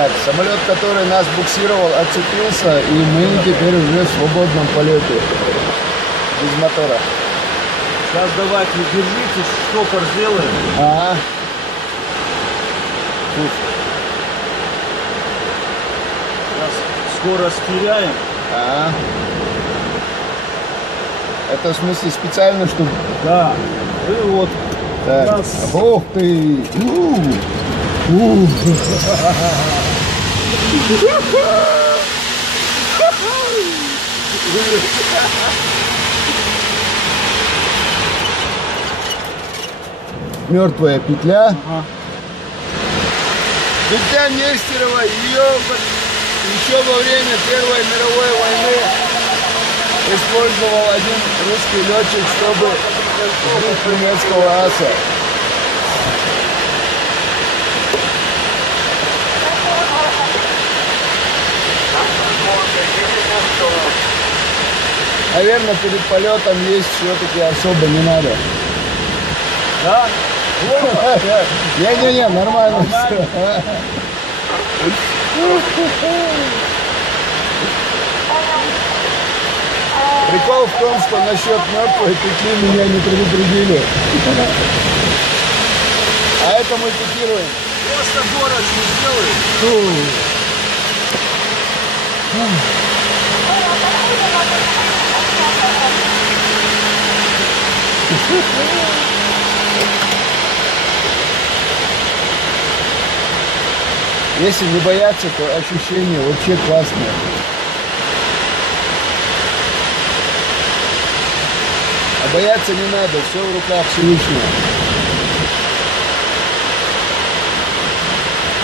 Так, самолет, который нас буксировал, отцепился, и мы теперь уже в свободном полете. Без мотора. Сейчас давайте держите, штопор сделаем. Ага. Сейчас скорость теряем. Ага. Это в смысле специально, чтобы... Да. И вот. Так. Раз. Ух ты! Мертвая петля. Ага. Петля Нестерова, ее еще во время Первой мировой войны использовал один русский летчик, чтобы сбить немецкого аса. Наверное, перед полетом есть все-таки особо не надо. Да? Не-не-не, нормально все. Прикол в том, что насчет мертвой петли меня не предупредили. А это мы пикируем. Просто горочку сделаем. Если не бояться, то ощущение вообще классное. А бояться не надо, все в руках Всевышнего.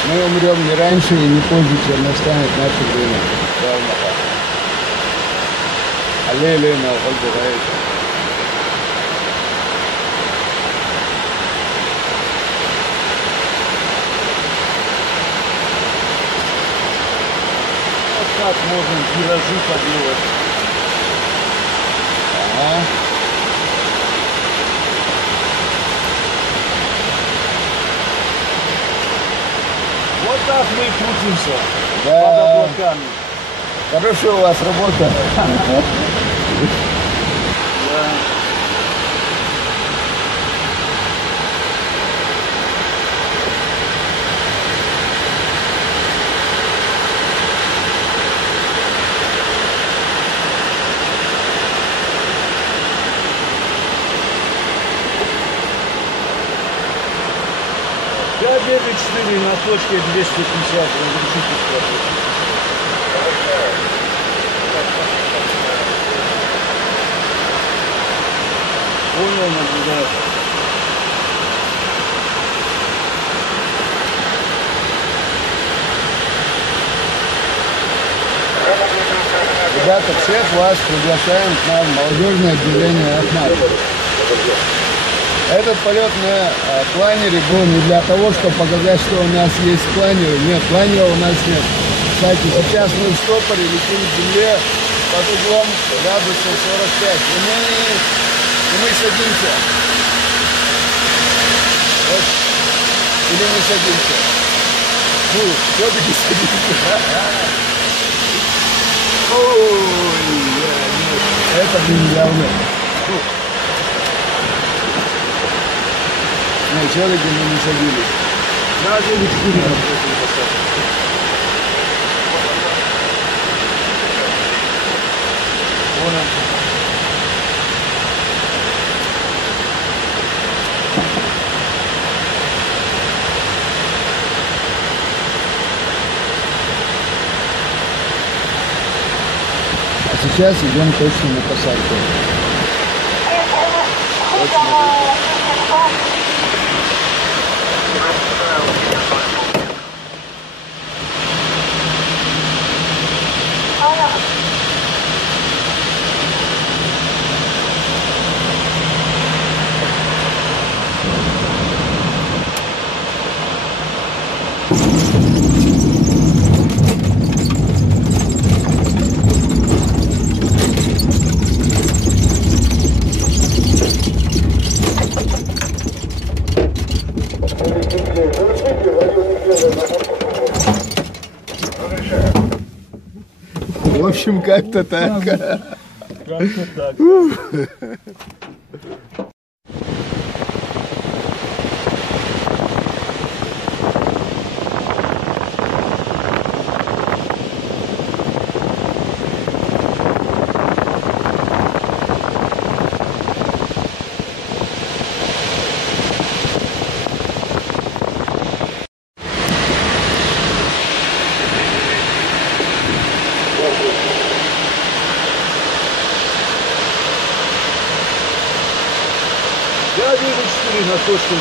Мы умрем не раньше и не позже, чем настанет наше время. Аллилуйя, Аллилуйя. Как можно виражи поделать? Ага. Вот так мы и крутимся. Да. Под облаками. Хорошая у вас работа. Да. Я 9-4 на точке 250 разрешите спросить. Понял, наблюдаю. Ребята, всех вас приглашаем к нам в молодежное отделение «Ахмат». Этот полет на планере был не для того, чтобы показать, что у нас есть планеры. Нет, планера у нас нет. Кстати, сейчас мы в штопоре летим к земле под углом градусов 45. И мы садимся. Вот. Или не садимся. Ну, все-таки садимся. Ой, нет. Это, блин, явно. Нет, все-таки мы не садились. Да, 9-4 на точке посадки. Понял. А сейчас идем точно на посадку. В общем, как-то так. Как-то так. Я вижу 4 на точке.